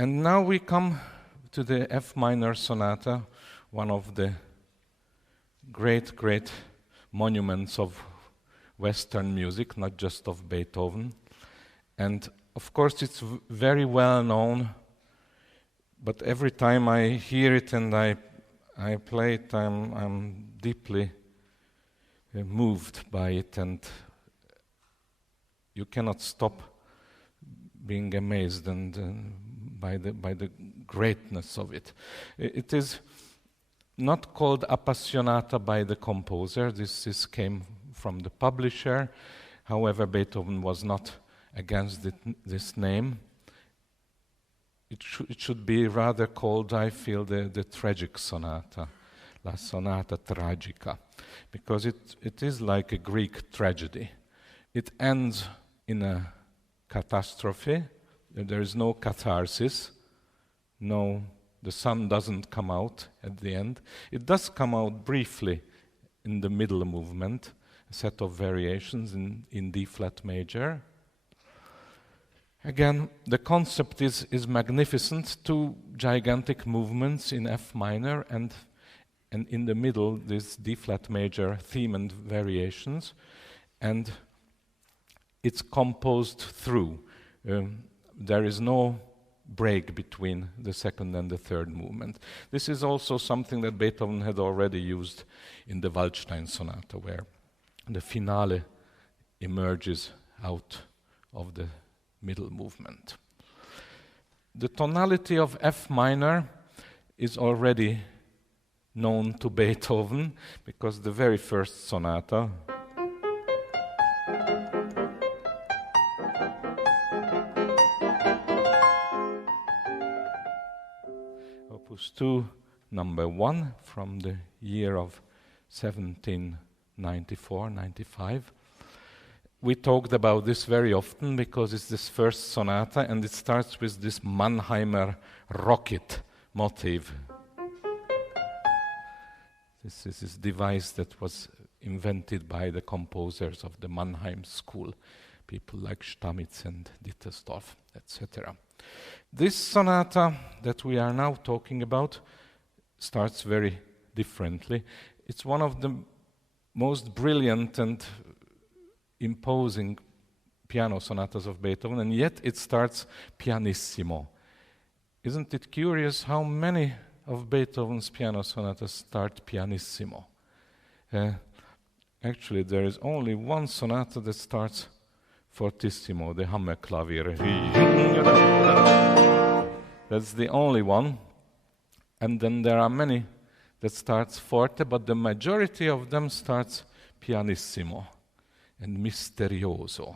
And now we come to the F minor sonata, one of the great monuments of Western music, not just of Beethoven. And of course it's very well known, but every time I hear it and I play it, I'm deeply moved by it, and you cannot stop being amazed and by the greatness of it. It is not called Appassionata by the composer. This came from the publisher. However, Beethoven was not against this name. It should be rather called, I feel, the tragic sonata, La Sonata Tragica, because it is like a Greek tragedy. It ends in a catastrophe. There is no catharsis. No, the sun doesn't come out at the end. It does come out briefly in the middle movement, a set of variations in D flat major. Again, the concept is magnificent. Two gigantic movements in F minor, and in the middle this D flat major theme and variations, and it's composed through. There is no break between the second and the third movement. This is also something that Beethoven had already used in the Waldstein Sonata, where the finale emerges out of the middle movement. The tonality of F minor is already known to Beethoven, because the very first sonata, Opus 2, number 1, from the year of 1794-95. We talked about this very often because it's this first sonata, and it starts with this Mannheimer rocket motif. This is this device that was invented by the composers of the Mannheim school, people like Stamitz and Dittersdorf, etc. This sonata that we are now talking about starts very differently. It's one of the most brilliant and imposing piano sonatas of Beethoven, and yet it starts pianissimo. Isn't it curious how many of Beethoven's piano sonatas start pianissimo? Actually, there is only one sonata that starts fortissimo, the Hammerklavier. That's the only one. And then there are many that starts forte, but the majority of them starts pianissimo and misterioso.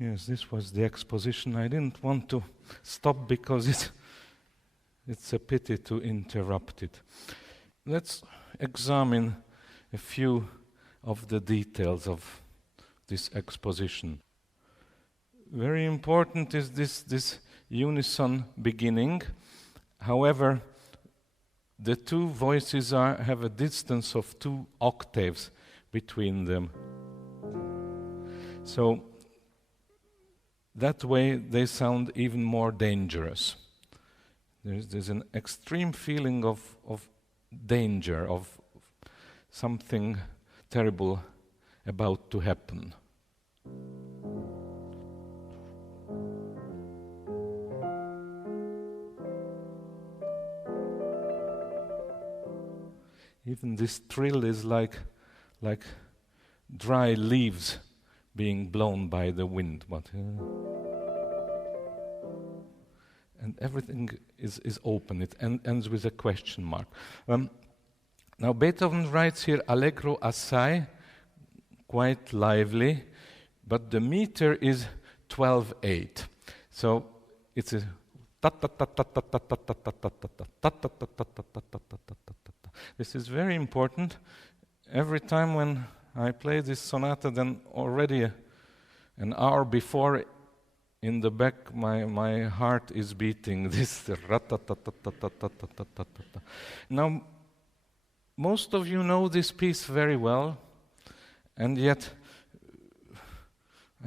Yes, this was the exposition. I didn't want to stop because it's a pity to interrupt it. Let's examine a few of the details of this exposition. Very important is this unison beginning. However, the two voices have a distance of 2 octaves between them. So that way they sound even more dangerous. There's an extreme feeling of danger, of something terrible about to happen. Even this trill is like dry leaves being blown by the wind. And everything is open. It ends with a question mark. Now Beethoven writes here allegro assai, quite lively, but the meter is 12/8. So it's a this is very important. Every time when I play this sonata, then already an hour before, in the back, my heart is beating. This Now, most of you know this piece very well, and yet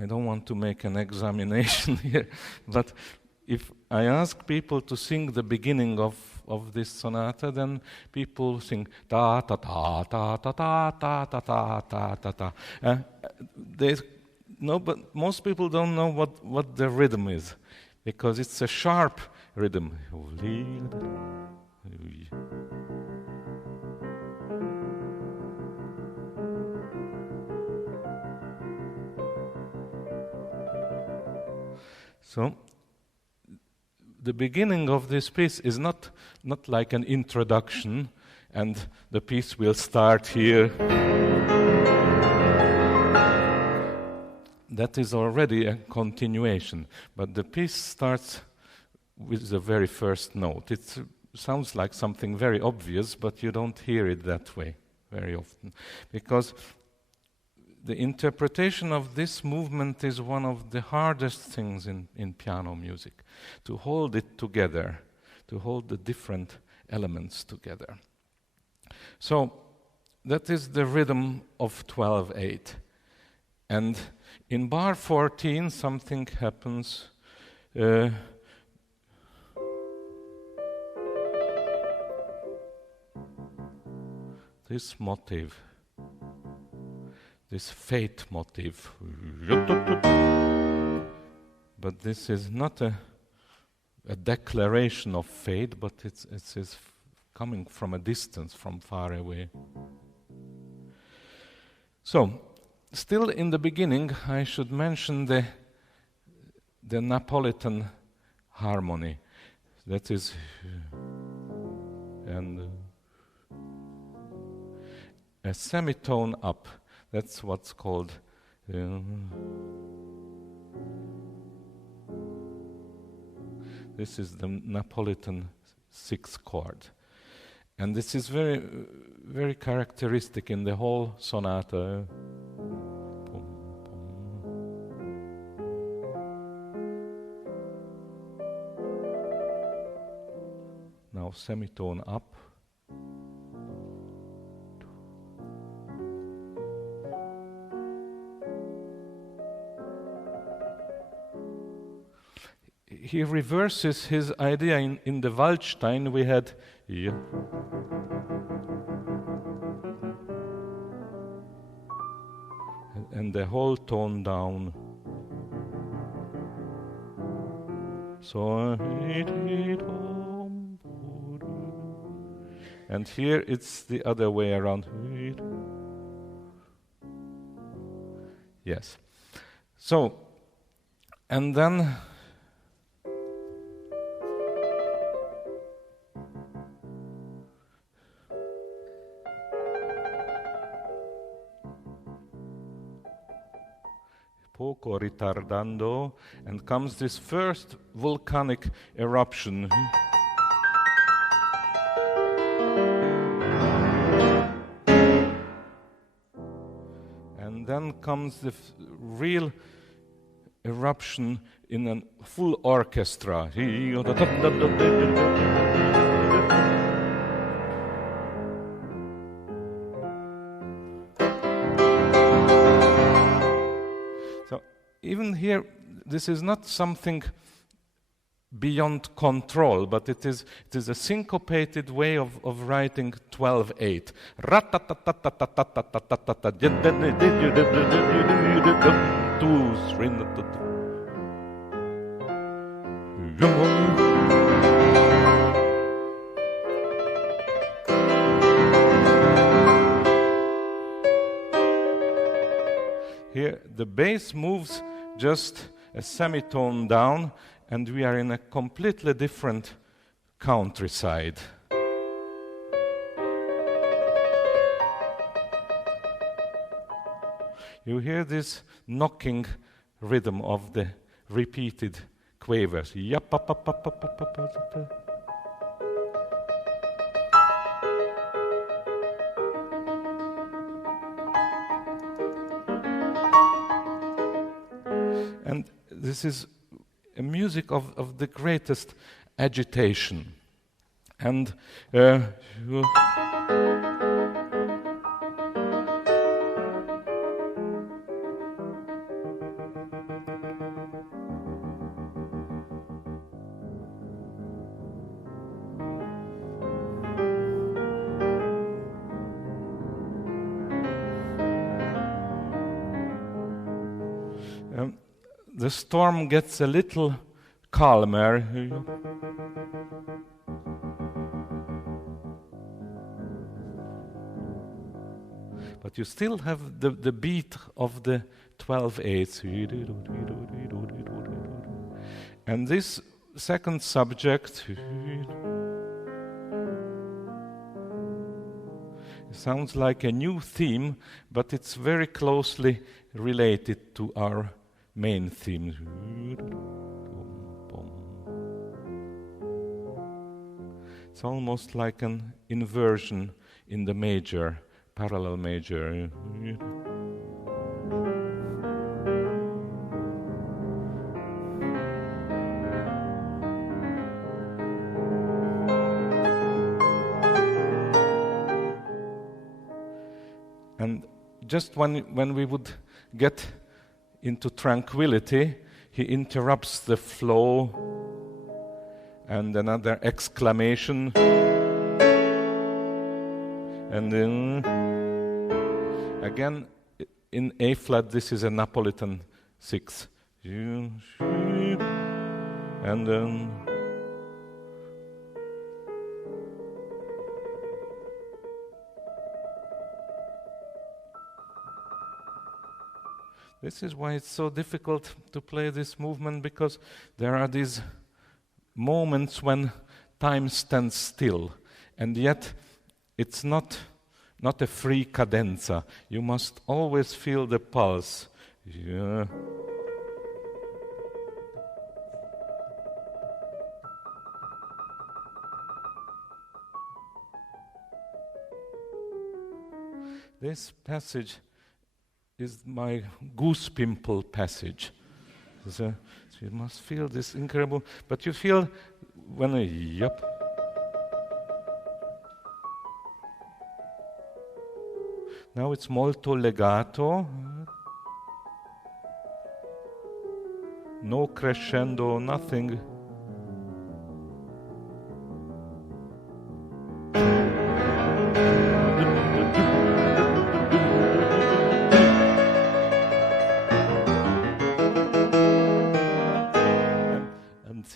I don't want to make an examination here, but if I ask people to sing the beginning of this sonata, then people sing ta ta ta ta ta ta ta ta ta ta ta ta. But most people don't know what the rhythm is, because it's a sharp rhythm. So the beginning of this piece is not like an introduction, and the piece will start here. That is already a continuation, but the piece starts with the very first note. It sounds like something very obvious, but you don't hear it that way very often, because the interpretation of this movement is one of the hardest things in piano music, to hold it together, to hold the different elements together. So that is the rhythm of 12/8. And in bar 14 something happens. This motive, this fate motive. But this is not a declaration of fate, but it's coming from a distance, from far away. So, still in the beginning, I should mention the Napolitan harmony. That is, and a semitone up. That's what's called this is the Napolitan 6th chord. And this is very, very characteristic in the whole sonata. Now semitone up. He reverses his idea. In the Waldstein we had and the whole tone down. So and here it's the other way around. Yes. So, and then poco ritardando, and comes this first volcanic eruption. And then comes the real eruption in a full orchestra. So even here, this is not something beyond control, but it is a syncopated way of writing 12/8. Here the bass moves just a semitone down, and we are in a completely different countryside. You hear this knocking rhythm of the repeated quavers. And this is a music of the greatest agitation. And the storm gets a little calmer. But you still have the beat of the 12/8. And this second subject sounds like a new theme, but it's very closely related to our main theme. It's almost like an inversion in the major, parallel major. And just when we would get into tranquility, he interrupts the flow, and another exclamation, and then again in A flat. This is a Napolitan 6, and then this is why it's so difficult to play this movement, because there are these moments when time stands still, and yet it's not a free cadenza. You must always feel the pulse. Yeah. This passage is my goose pimple passage. So you must feel this incredible, but you feel when yup. Now it's molto legato. No crescendo, nothing.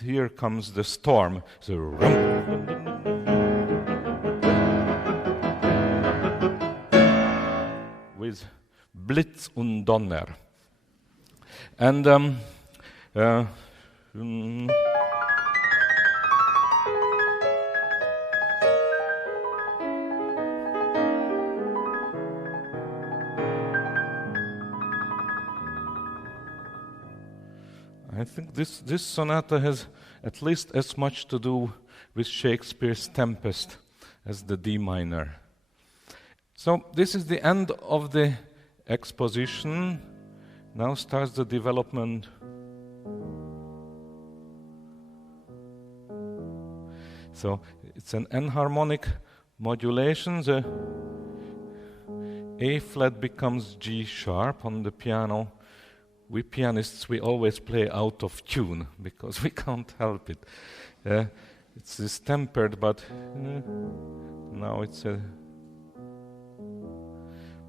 Here comes the storm. So, with Blitz und Donner. And I think this sonata has at least as much to do with Shakespeare's Tempest as the D minor. So this is the end of the exposition. Now starts the development. So it's an enharmonic modulation. The A flat becomes G sharp on the piano. We pianists, we always play out of tune because we can't help it. It's distempered, but now it's a...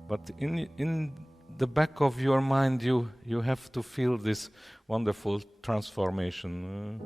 But in the back of your mind, you have to feel this wonderful transformation.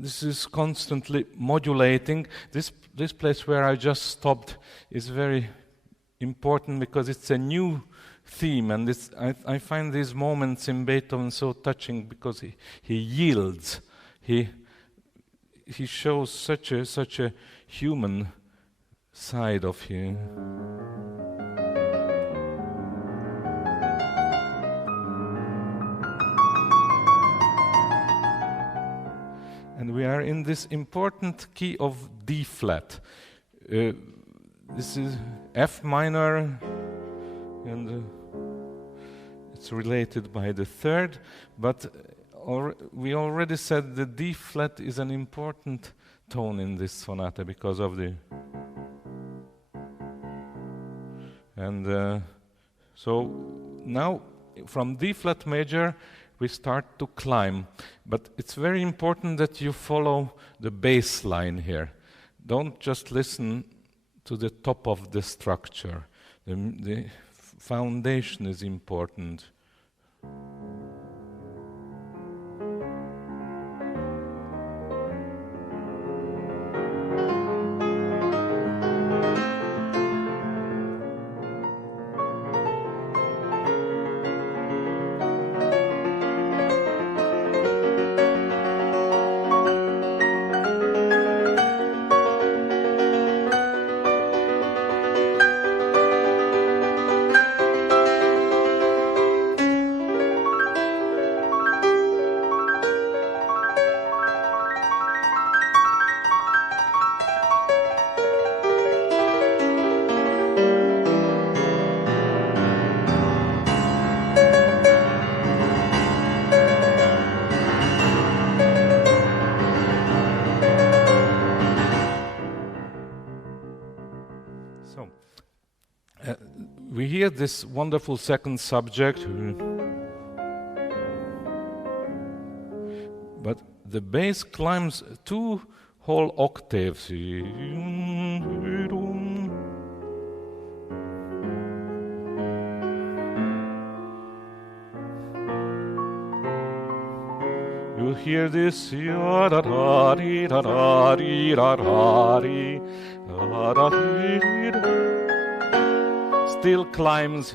This is constantly modulating. This place where I just stopped is very important because it's a new theme, and I find these moments in Beethoven so touching because he yields. He shows such a human side of him. And we are in this important key of D flat. This is F minor, and it's related by the third, but we already said the D flat is an important tone in this sonata because of the... And so now from D flat major we start to climb, but it's very important that you follow the bass line here. Don't just listen to the top of the structure. The foundation is important. We hear this wonderful second subject, but the bass climbs 2 whole octaves. You hear this, still climbs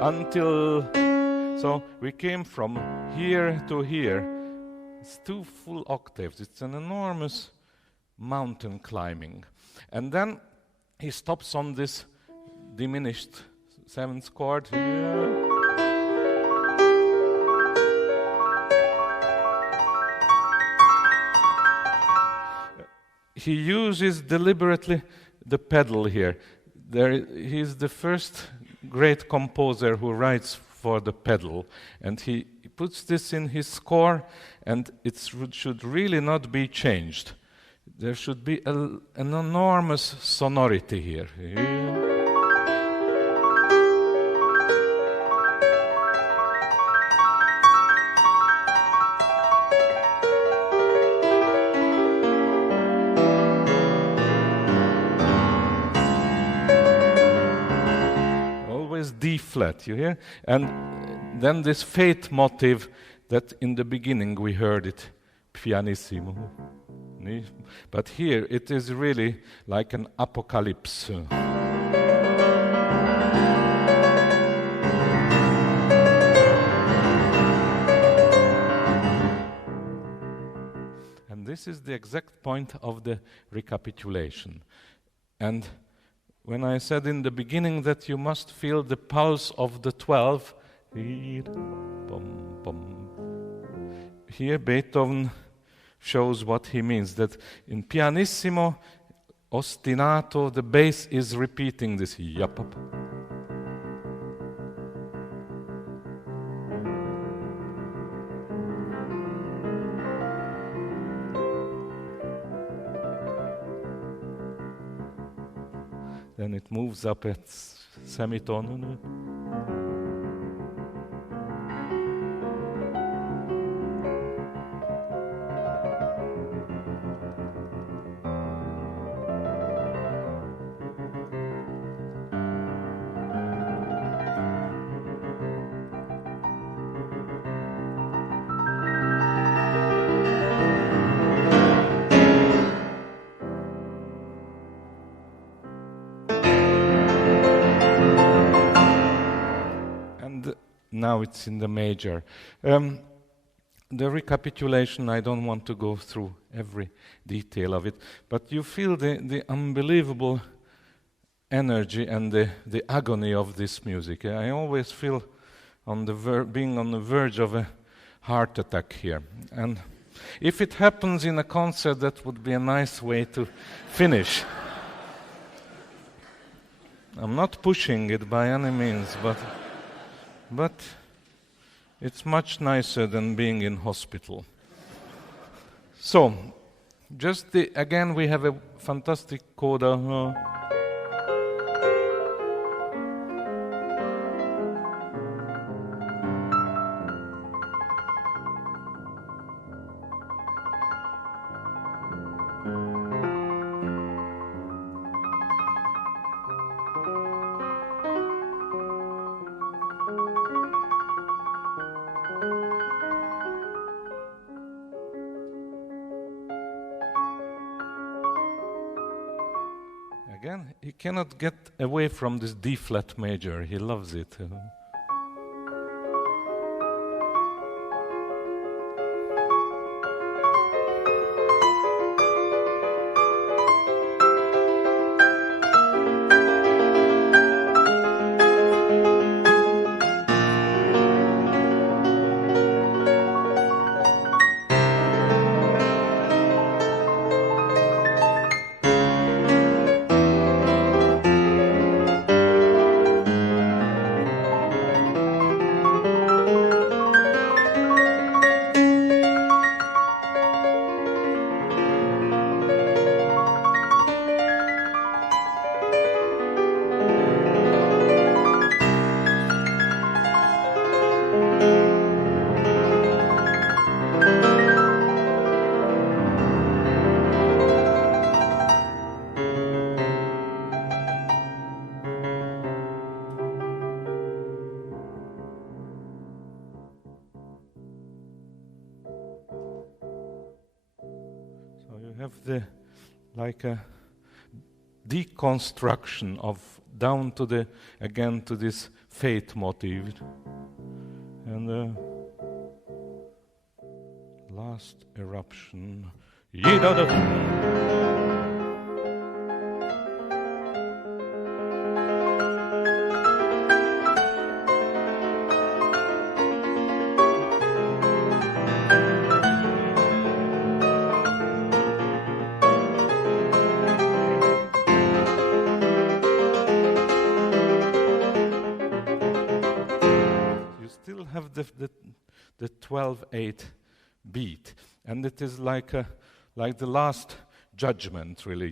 until, so we came from here to here. It's 2 full octaves. It's an enormous mountain climbing. And then he stops on this diminished 7th chord here. He uses deliberately the pedal here. He's the first great composer who writes for the pedal, and he puts this in his score, and it should really not be changed. There should be an enormous sonority here. D flat, you hear? And then this fate motive that in the beginning we heard it, pianissimo. But here it is really like an apocalypse. And this is the exact point of the recapitulation. And when I said in the beginning that you must feel the pulse of the 12, here Beethoven shows what he means, that in pianissimo, ostinato, the bass is repeating this yapap. Then it moves up at semitone. Now it's in the major. The recapitulation, I don't want to go through every detail of it, but you feel the unbelievable energy and the agony of this music. I always feel on the being on the verge of a heart attack here. And if it happens in a concert, that would be a nice way to finish. I'm not pushing it by any means, but it's much nicer than being in hospital. So, just again, we have a fantastic coda. Again, he cannot get away from this D flat major. He loves it. have the like a deconstruction of down to the again to this fate motif, and last eruption. Have the 12/8 beat, and it is like the last judgment, really.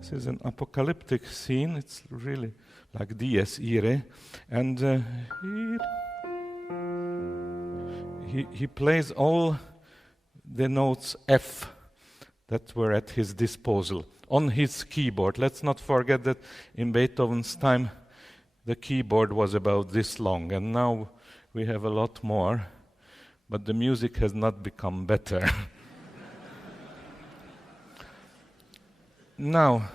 This is an apocalyptic scene. It's really like Dies Irae, and he plays all the notes F that were at his disposal on his keyboard. Let's not forget that in Beethoven's time the keyboard was about this long, and now we have a lot more, but the music has not become better. Now,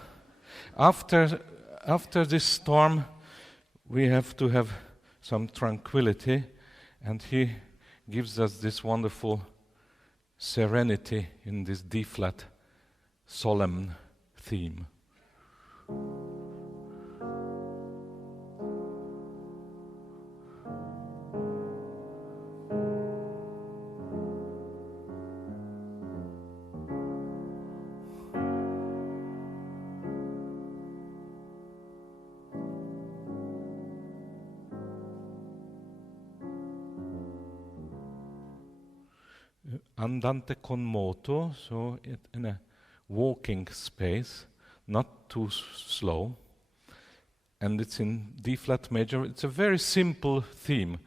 after this storm, we have to have some tranquility, and he gives us this wonderful serenity in this D-flat solemn theme. Andante con moto, so in a walking space, not too slow, and it's in D-flat major. It's a very simple theme.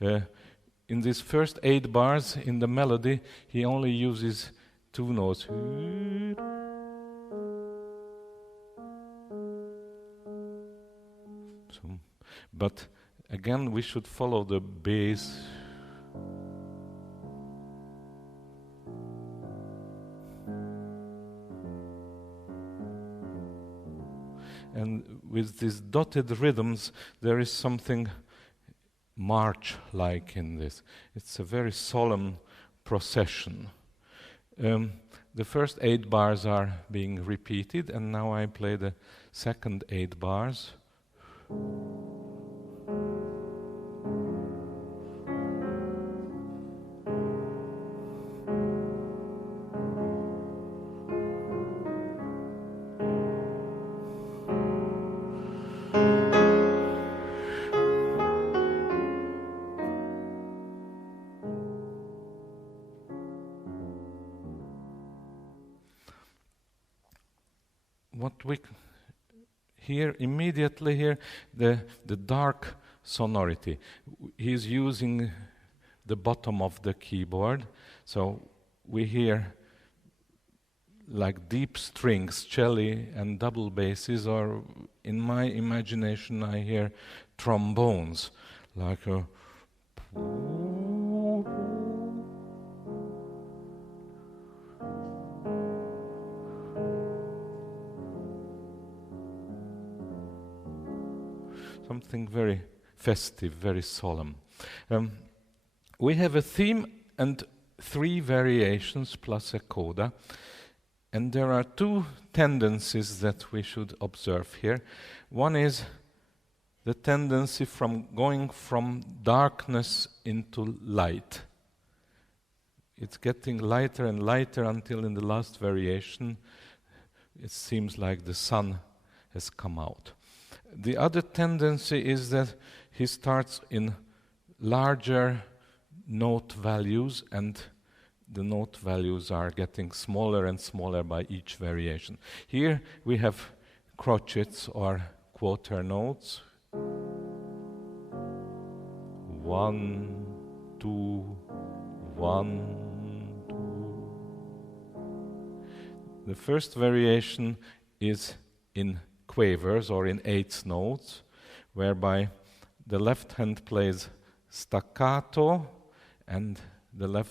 In these first 8 bars in the melody, he only uses 2 notes. But again, we should follow the bass. And with these dotted rhythms, there is something march-like in this. It's a very solemn procession. The first 8 bars are being repeated, and now I play the second 8 bars. What we hear immediately here, the dark sonority. He's using the bottom of the keyboard, so we hear like deep strings, cello and double basses, or in my imagination I hear trombones, like a something very festive, very solemn. We have a theme and 3 variations plus a coda, and there are 2 tendencies that we should observe here. One is the tendency from going from darkness into light. It's getting lighter and lighter until in the last variation it seems like the sun has come out. The other tendency is that he starts in larger note values, and the note values are getting smaller and smaller by each variation. Here we have crotchets or quarter notes. 1, 2, 1, 2. The first variation is in quavers or in eighth notes, whereby the left hand plays staccato and the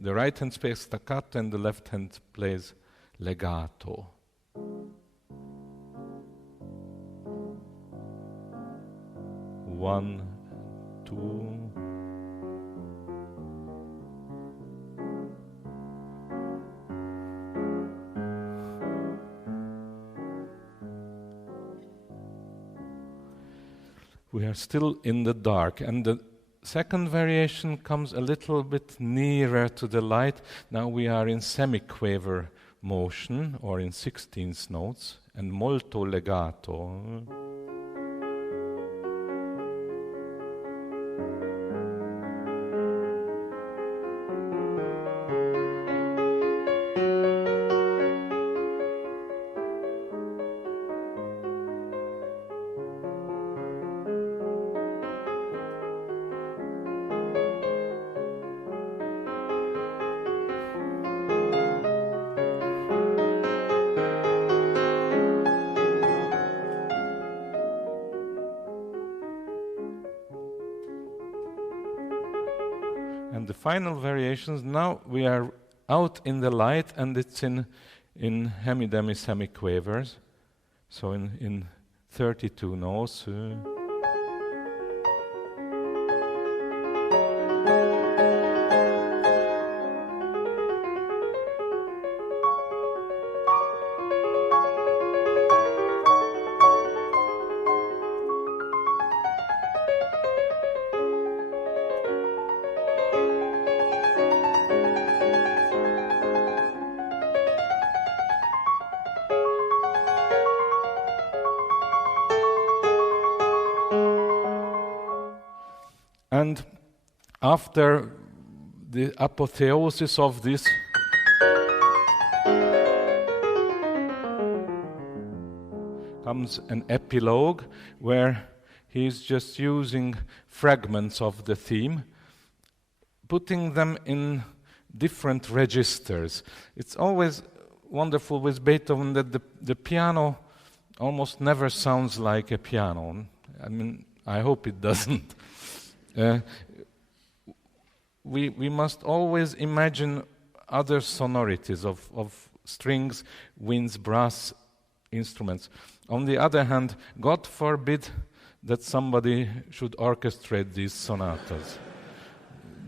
right hand plays staccato and the left hand plays legato. One, two. We are still in the dark, and the second variation comes a little bit nearer to the light. Now we are in semiquaver motion, or in 16th notes, and molto legato. And the final variations, now we are out in the light, and it's in hemi-demi semiquavers, so in 32 notes. And after the apotheosis of this, comes an epilogue where he's just using fragments of the theme, putting them in different registers. It's always wonderful with Beethoven that the piano almost never sounds like a piano. I mean, I hope it doesn't. We must always imagine other sonorities of strings, winds, brass instruments. On the other hand, God forbid that somebody should orchestrate these sonatas.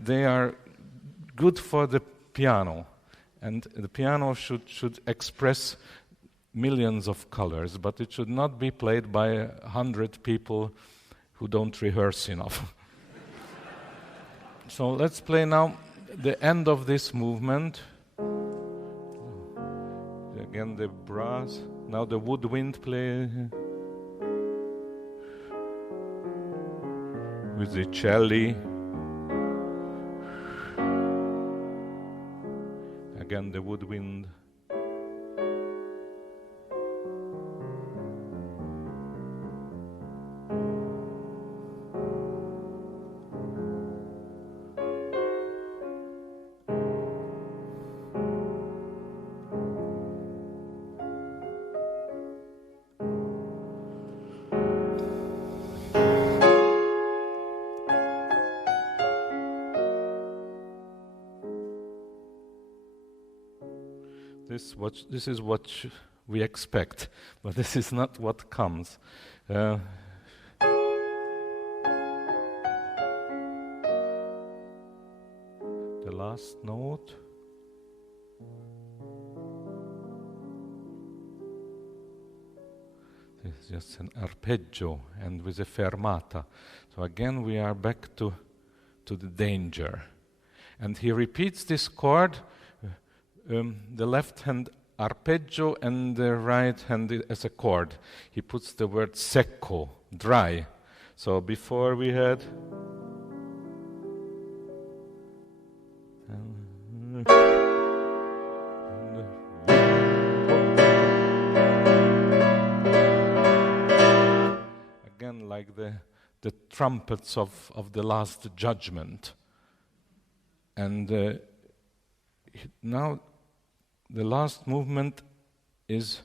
They are good for the piano, and the piano should express millions of colors, but it should not be played by 100 people who don't rehearse enough. So let's play now the end of this movement. Again the brass, now the woodwind play with the cello. Again the woodwind. This is what we expect, but this is not what comes. The last note. This is just an arpeggio and with a fermata. So again we are back to the danger. And he repeats this chord, the left hand arpeggio and the right hand as a chord. He puts the word secco, dry. So before we had the trumpets of the last judgment. And now the last movement is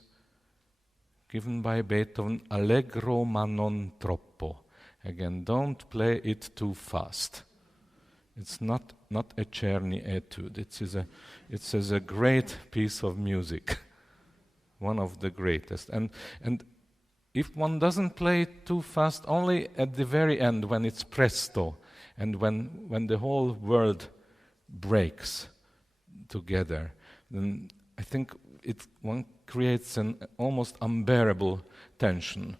given by Beethoven, allegro ma non troppo. Again, don't play it too fast. It's not a Czerny etude. It is a great piece of music, one of the greatest. And if one doesn't play it too fast, only at the very end when it's presto, and when the whole world breaks together, then I think one creates an almost unbearable tension.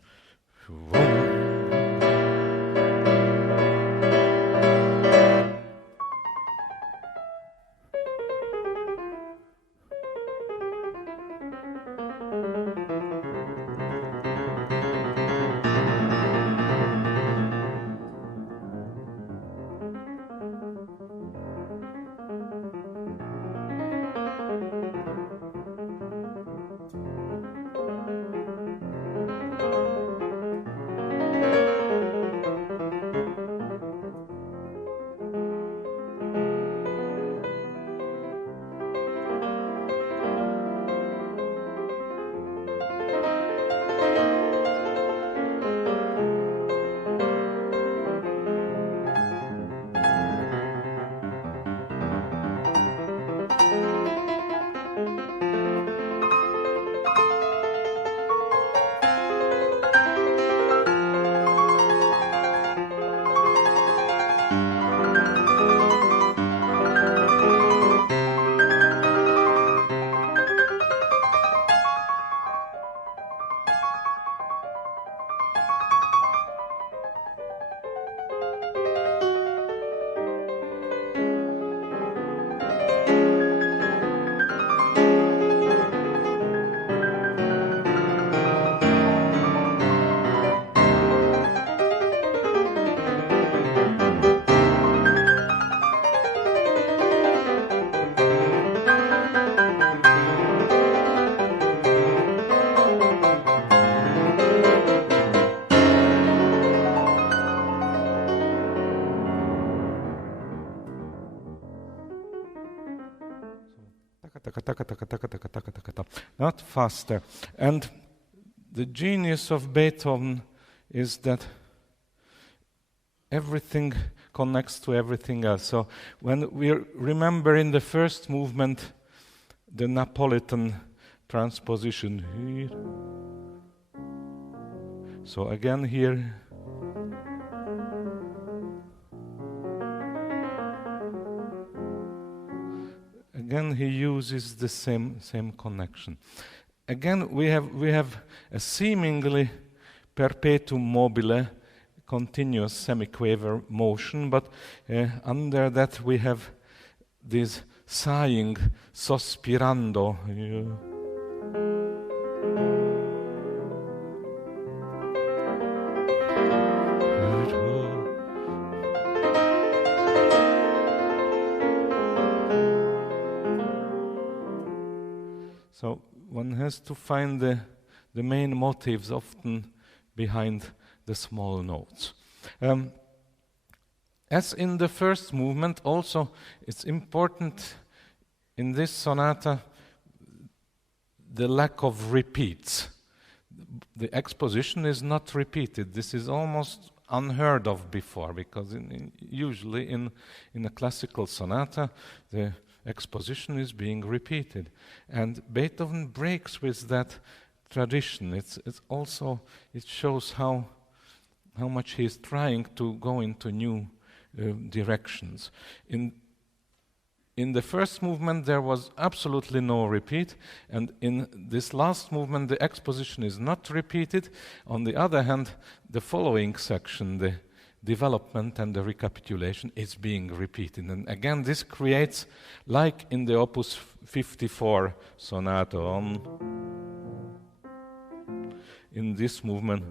Not faster. And the genius of Beethoven is that everything connects to everything else. So when we remember in the first movement the Napolitan transposition here. So again here. Again, he uses the same connection. Again, we have a seemingly perpetuum mobile, continuous semiquaver motion, but under that we have this sighing, sospirando. So one has to find the main motives often behind the small notes. As in the first movement, also it's important in this sonata the lack of repeats. The exposition is not repeated. This is almost unheard of before, because usually in a classical sonata the exposition is being repeated, and Beethoven breaks with that tradition. It shows how much he is trying to go into new directions. In the first movement there was absolutely no repeat, and in this last movement the exposition is not repeated. On the other hand, the following section, the development and the recapitulation, is being repeated. And again, this creates, like in the Opus 54 sonata in this movement,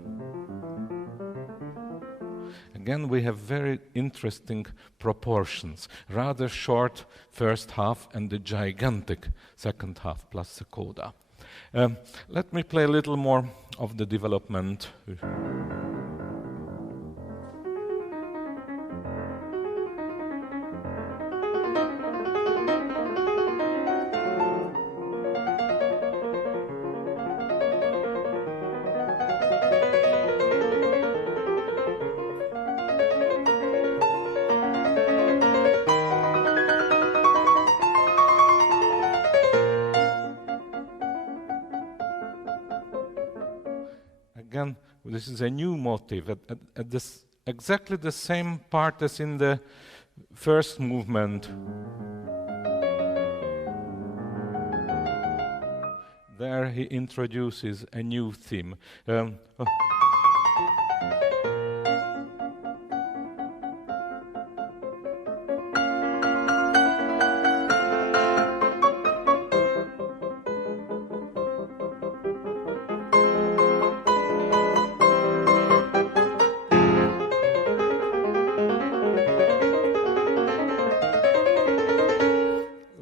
again we have very interesting proportions. Rather short first half and the gigantic second half plus the coda. Let me play a little more of the development. again, this is a new motive at this exactly the same part as in the first movement. There he introduces a new theme.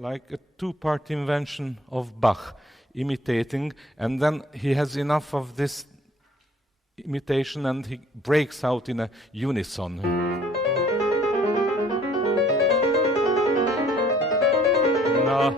Like a two-part invention of Bach, imitating, and then he has enough of this imitation and he breaks out in a unison. No.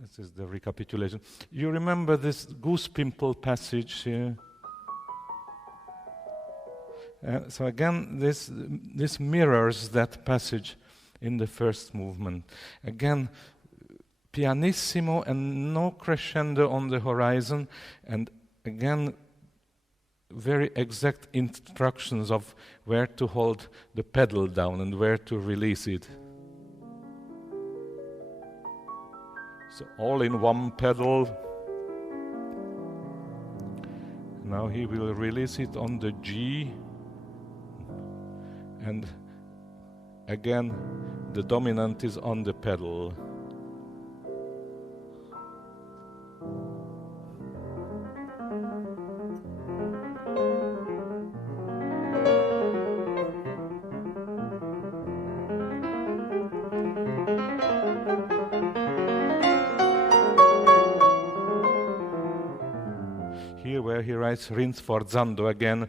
This is the recapitulation. You remember this goose pimple passage here? So again, this mirrors that passage in the first movement. Again, pianissimo and no crescendo on the horizon, and again, very exact instructions of where to hold the pedal down and where to release it. So all in one pedal. Now he will release it on the G, and again the dominant is on the pedal. Here where he writes rinforzando again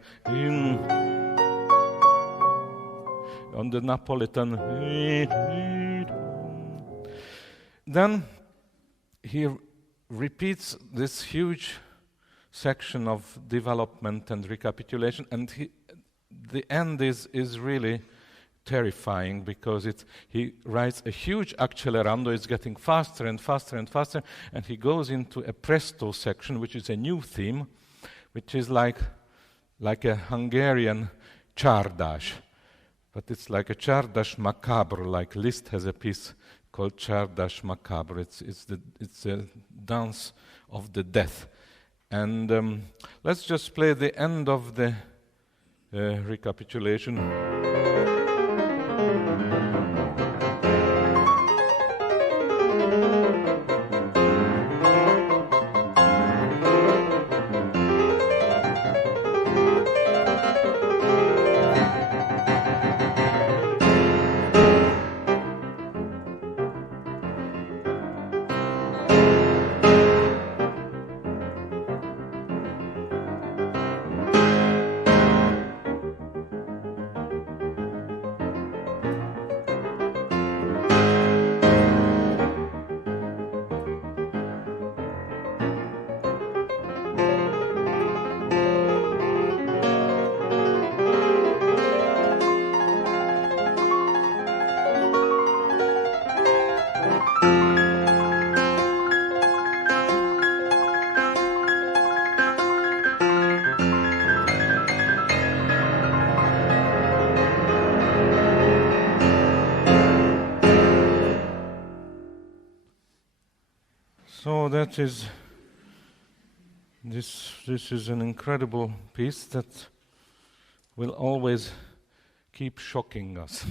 on the Napolitan. Then he repeats this huge section of development and recapitulation, and the end is really terrifying because he writes a huge accelerando. It's getting faster and faster and faster, and he goes into a presto section, which is a new theme, which is like a Hungarian csárdas, but it's like a csárdas macabre. Like Liszt has a piece called csárdas macabre. It's a dance of the death, and let's just play the end of the recapitulation. So that is this is an incredible piece that will always keep shocking us.